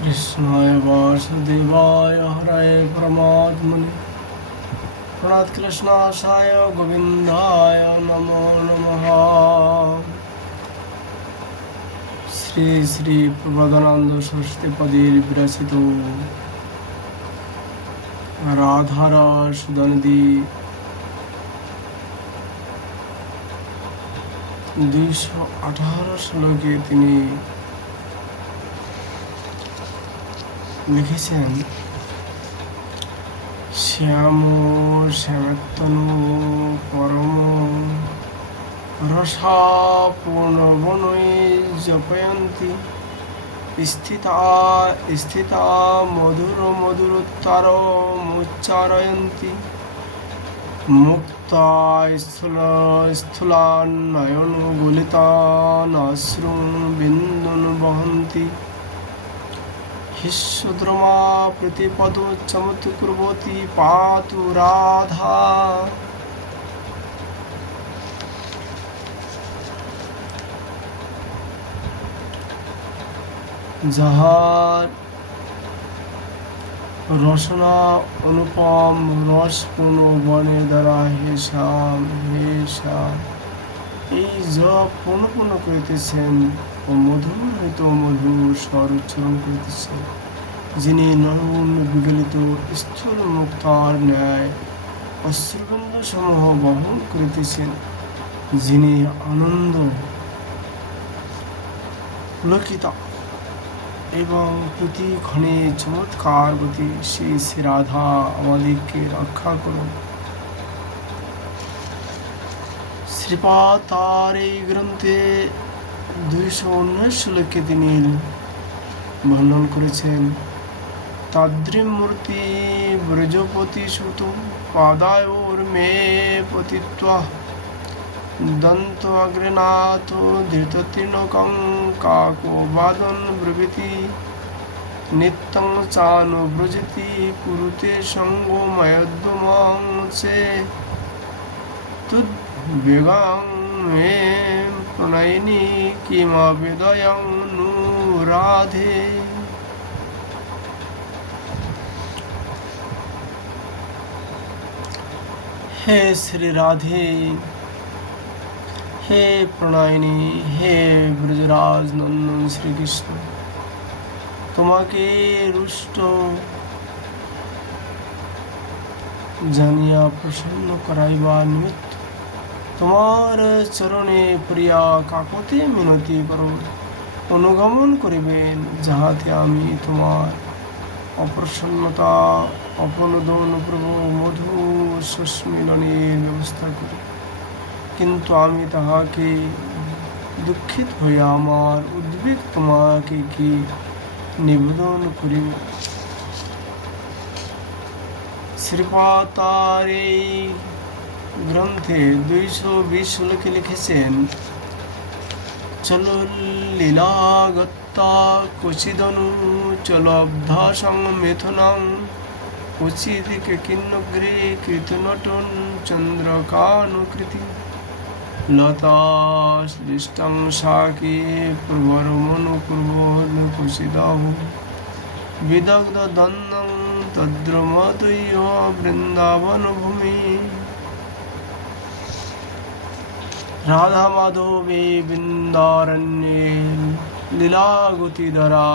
कृष्णाय वासुदेवाय हराय परमात्मने प्रणत कृष्णाशाय गोविंदाय नमो नमः। শ্রী শ্রী প্রবোধানন্দ ষষ্ঠীপদের বিরচিত রাধারস সুদানদী 218 শ্লোকে তিনি লিখেছেন, শ্যাম শ্যামতনু পরম রসাপূর্ণবনৈ জপয়ন্তি স্থিতা মধুরোত্তরমুচ্চারয়ন্তি মুক্তা স্থূলান্নয়ন গলিতানাশ্রুন বিন্দুন বহন্তি হিস্যদ্রমা প্রতিপদ চমৎকুর্বতী পাতু রাধা। যাহার রসনা অনুপম রসপূর্ণ বনের দ্বারা হে শ্যাম এই জপ পূর্ণ করিতেছেন ও মধুর হইতে মধুর স্বর উচ্চারণ করিতেছেন, যিনি নরম বিগলিত স্থূল মুক্তার ন্যায় অশ্রুবিন্দু সমূহ বহন করিতেছেন, যিনি আনন্দ পুলকিত এবং প্রতিক্ষণে চমৎকারবতী সেই শ্রী রাধা আমাদেরকে রক্ষা করুন। শ্রীপাদ তার এই গ্রন্থে 219 শ্লোকে তিনি বর্ণন করেছেন, তাদ্রিম মূর্তি ব্রজপতি সুত পাদায়োর মে পতিত্বা দন্ত অগ্রনাথ ধৃততৃণকং কাকো বাদন ব্রবীতি নিত্যং চানুব্রজতি কুরুতে সঙ্গময়োদ্যমং চে তুদ্বেগাং মে প্রণয়িনী কিমাবেদয়ং নু রাধে। হে শ্রী রাধে, হে প্রণয়িনী, হে ব্রজরাজ নন্দন শ্রীকৃষ্ণ, তোমাকে রুষ্ট জানিয়া প্রসন্ন করাইবার নিমিত্ত তোমার চরণে প্রিয়া কাকতে মিনতি করো, অনুগমন করিবেন, যাহাতে আমি তোমার অপ্রসন্নতা অপনোদন প্রভু মধু সুস্মিলনের ব্যবস্থা করি। কিন্তু আমি তাহাকে দুঃখিত হইয়া আমার উদ্বেগ তোমাকে কি নিবেদন করিব। শ্রীপাদ তার এই গ্রন্থে 220 শ্লোকে লিখেছেন, চলো লীলাগত্তা কুচিদনু চলব্ধাসং মিথুনং কুচিদিকে কিন্নগ্রে কৃতনটন চন্দ্রকানুকৃতি লতা শ্লিষ্টং শাকে প্রবরমনুকুর্বন কুচিদাহু বিদগ্ধ দন্দং তদ্রমদৈঃ বৃন্দাবন ভূমি। রাধা মাধবে বৃন্দারণ্যে লীলাগতি দ্বারা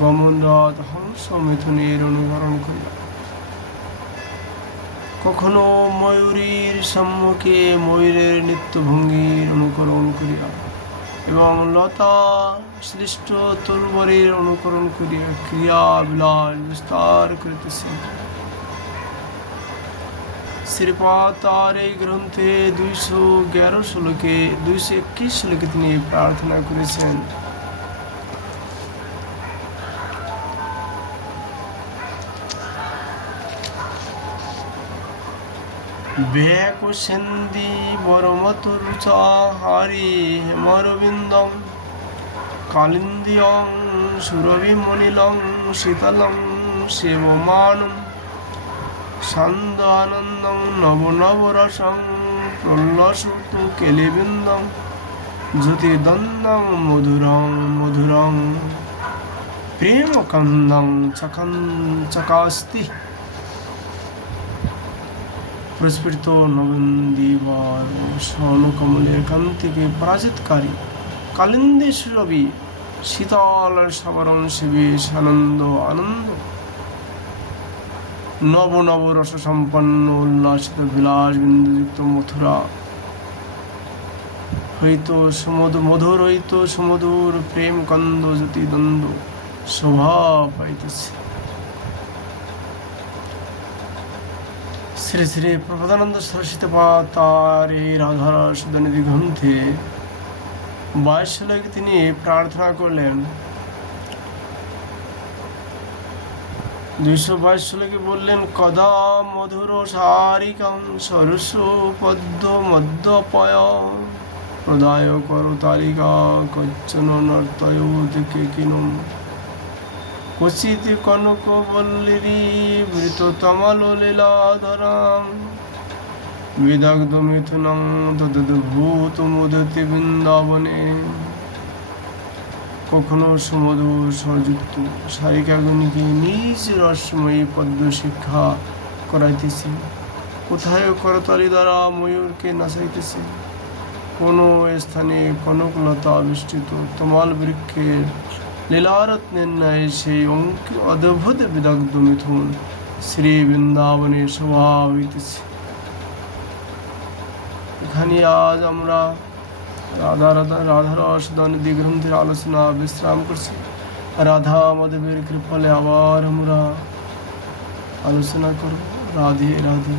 গমনরত হংস মিথুনের অনুকরণ করিয়া, কখনো ময়ূরীর সম্মুখে ময়ূরের নিত্যভঙ্গির অনুকরণ করিয়া এবং লতা সৃষ্ট তরুবরের অনুকরণ করিয়া ক্রিয়া বিলাস বিস্তার করিতেছেন। শ্রীপাদ তার এই গ্রন্থে 211 শ্লোকে 221 শ্লোকে তিনি প্রার্থনা করেছেন, বেকুশেন্দি বরমতরুচা হারি হেমরবিন্দং কালিন্দিয়ং সুরভিমনিলং শীতলং শিবমানম সান্দানন্দং নবনবরসং প্রলসুত কেলিবিন্দং জ্যোতিদন্দং মধুরং মধুরং প্রেম কন্দং চকাস্তি প্রস্ফুটিত নগন্দিবা স্বর্ণকমলের কান্তিকে পরাজিতকারী কালিন্দী সুরভি শীতল সাবরণ শিবে আনন্দ আনন্দ নব নব রস সম্পন্ন উল্লাসিত বিলাস বিন্দুযুক্ত মথুরা হইত মধুর হইত সুমধুর প্রেম কন্দ জ্যোতি দ্বন্দ্ব শোভা পাইতেছে। শ্রী শ্রী প্রভুদানন্দ সরস্বতী তার এই রাধারস সুদনিধি গ্রন্থে 22 শ্লোকে তিনি প্রার্থনা করলেন। 222 শ্লোকে বললেন, কদা মধুর সারিকাং সরস পদ্ম মদ্যপয় প্রদায় কর তালিকা কচ্চন নর্তয় দিকে কিনম ক্বচিৎ কনক বল্লিরি বৃত তমাল লীলাধরাং বিদগ্ধ মিথুনং তদ্ভূত মুদতি বৃন্দাবনে। কখনো সুমধুর স্বযুক্ত সারিকাগুনিকে নিজ রসময়ী পদ্ম শিক্ষা করাইতেছে, কোথায় করতালি দ্বারা ময়ূরকে নাচাইতেছে, কোনো স্থানে কনকলতা আবিষ্কৃত তমাল বৃক্ষের লীলারত্নের ন্যায় সেই অদ্ভুত বিদগ্ধ মিথুন শ্রী বৃন্দাবনে শোভা হইতেছে। এখানে আজ আমরা রাধারস সুদনিধি গ্রন্থের আলোচনা বিশ্রাম করছি। রাধা মাধবের কৃপালে আবার আমরা আলোচনা করব। রাধে রাধে।